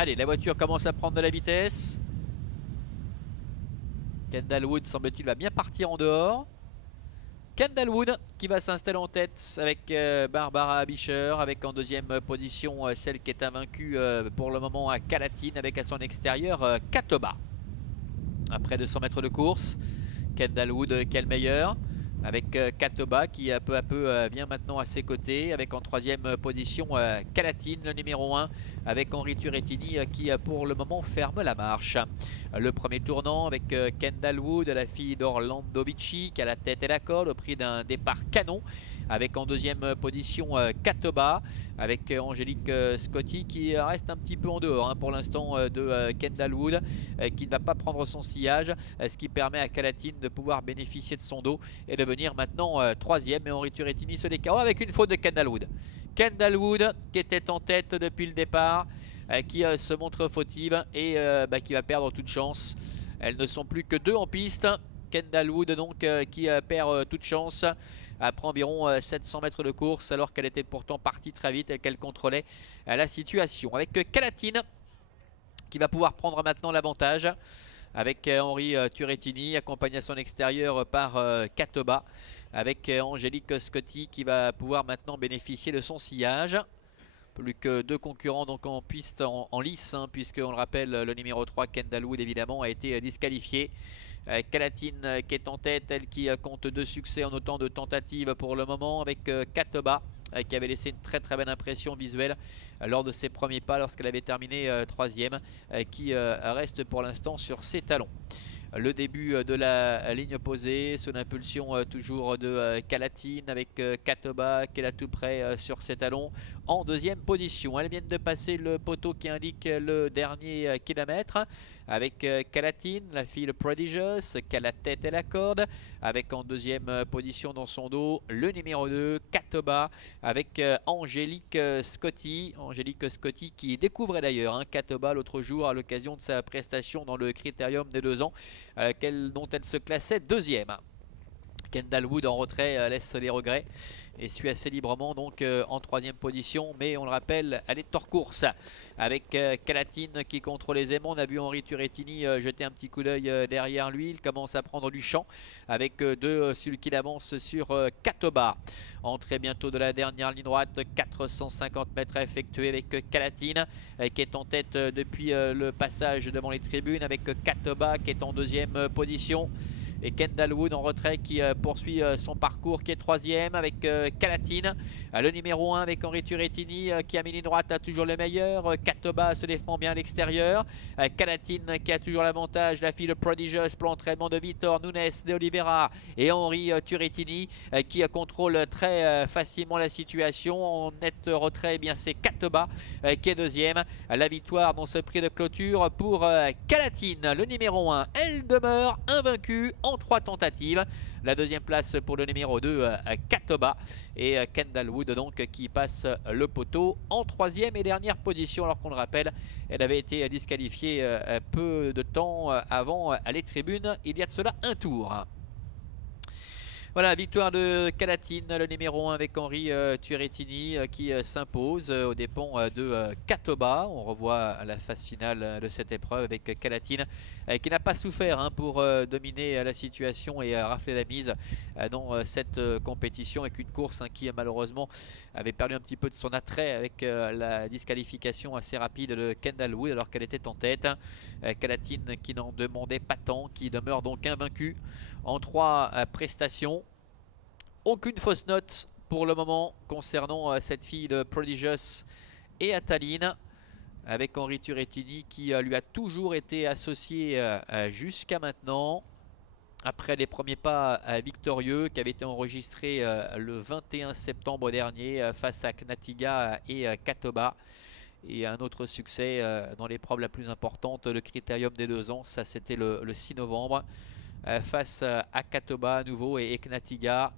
Allez, la voiture commence à prendre de la vitesse. Kendall Wood, semble-t-il, va bien partir en dehors. Kendall Wood qui va s'installer en tête avec Barbara Bischer, avec en deuxième position celle qui est invaincue pour le moment à Calatine, avec à son extérieur Katoba. Après 200 mètres de course, Kendall Wood qui est le meilleur, avec Katoba qui peu à peu vient maintenant à ses côtés, avec en troisième position Calatine, le numéro 1, avec Henri Turrettini qui pour le moment ferme la marche. Le premier tournant avec Kendall Wood, la fille d'Orlando Vici, qui a la tête et la corde au prix d'un départ canon, avec en deuxième position Katoba, avec Angélique Scotti qui reste un petit peu en dehors pour l'instant de Kendall Wood, qui ne va pas prendre son sillage, ce qui permet à Calatine de pouvoir bénéficier de son dos et de venir maintenant troisième. Et Henri Turrettini se décarre avec une faute de Kendall Wood. Kendall Wood qui était en tête depuis le départ, qui se montre fautive et qui va perdre toute chance. Elles ne sont plus que deux en piste. Kendall Wood donc qui perd toute chance après environ 700 mètres de course, alors qu'elle était pourtant partie très vite et qu'elle contrôlait la situation. Avec Calatine qui va pouvoir prendre maintenant l'avantage, avec Henri Turrettini accompagné à son extérieur par Katoba, avec Angélique Scotti qui va pouvoir maintenant bénéficier de son sillage. Plus que deux concurrents donc en piste en lice, puisque on le rappelle, le numéro 3 Kendall Wood évidemment a été disqualifié. Calatine qui est en tête, elle qui compte 2 succès en autant de tentatives pour le moment, avec Katoba qui avait laissé une très belle impression visuelle lors de ses premiers pas lorsqu'elle avait terminé troisième, qui reste pour l'instant sur ses talons. Le début de la ligne opposée, sous l'impulsion toujours de Calatine, avec Katoba qui est là tout près sur ses talons en deuxième position. Elles viennent de passer le poteau qui indique le dernier kilomètre, avec Calatine, la fille de Prodigious, qui a la tête et la corde, avec en deuxième position dans son dos le numéro 2, Katoba, avec Angélique Scotti. Angélique Scotti qui découvrait d'ailleurs Katoba l'autre jour à l'occasion de sa prestation dans le Critérium des 2 ans, dont elle se classait deuxième. Kendall Wood en retrait laisse les regrets et suit assez librement donc en troisième position, mais on le rappelle, elle est hors course avec Calatine qui contrôle les aimants. On a vu Henri Turrettini jeter un petit coup d'œil derrière lui, il commence à prendre du champ avec celui qui avance sur Katoba. Entrée bientôt de la dernière ligne droite, 450 mètres à effectuer avec Calatine qui est en tête depuis le passage devant les tribunes, avec Katoba qui est en deuxième position. Et Kendall Wood en retrait qui poursuit son parcours, qui est troisième avec Calatine. Le numéro 1 avec Henri Turrettini qui a mis ligne droite, a toujours le meilleur. Katoba se défend bien à l'extérieur. Calatine qui a toujours l'avantage, la fille de Prodigious pour l'entraînement de Vitor Nunes de Oliveira. Et Henri Turrettini qui contrôle très facilement la situation. En net retrait, eh bien c'est Katoba qui est deuxième. La victoire dans ce prix de clôture pour Calatine, le numéro 1. Elle demeure invaincue en 3 tentatives. La deuxième place pour le numéro 2 Katoba, et Kendall Wood donc qui passe le poteau en troisième et dernière position, alors qu'on le rappelle, elle avait été disqualifiée peu de temps avant les tribunes, il y a de cela un tour. Voilà, victoire de Calatine, le numéro 1 avec Henri Turrettini qui s'impose aux dépens de Katoba. On revoit la phase finale de cette épreuve avec Calatine qui n'a pas souffert pour dominer la situation et rafler la mise dans cette compétition, avec une course qui malheureusement avait perdu un petit peu de son attrait avec la disqualification assez rapide de Kendall Wood alors qu'elle était en tête. Calatine qui n'en demandait pas tant, qui demeure donc invaincue en 3 prestations. Aucune fausse note pour le moment concernant cette fille de Prodigious et Ataline, avec Henri Turrettini qui lui a toujours été associé jusqu'à maintenant, après les premiers pas victorieux qui avaient été enregistrés le 21 septembre dernier face à Knatiga et Katoba. Et un autre succès dans l'épreuve la plus importante, le Critérium des 2 ans, ça c'était le 6 novembre. Face à Katoba à nouveau et Knatiga.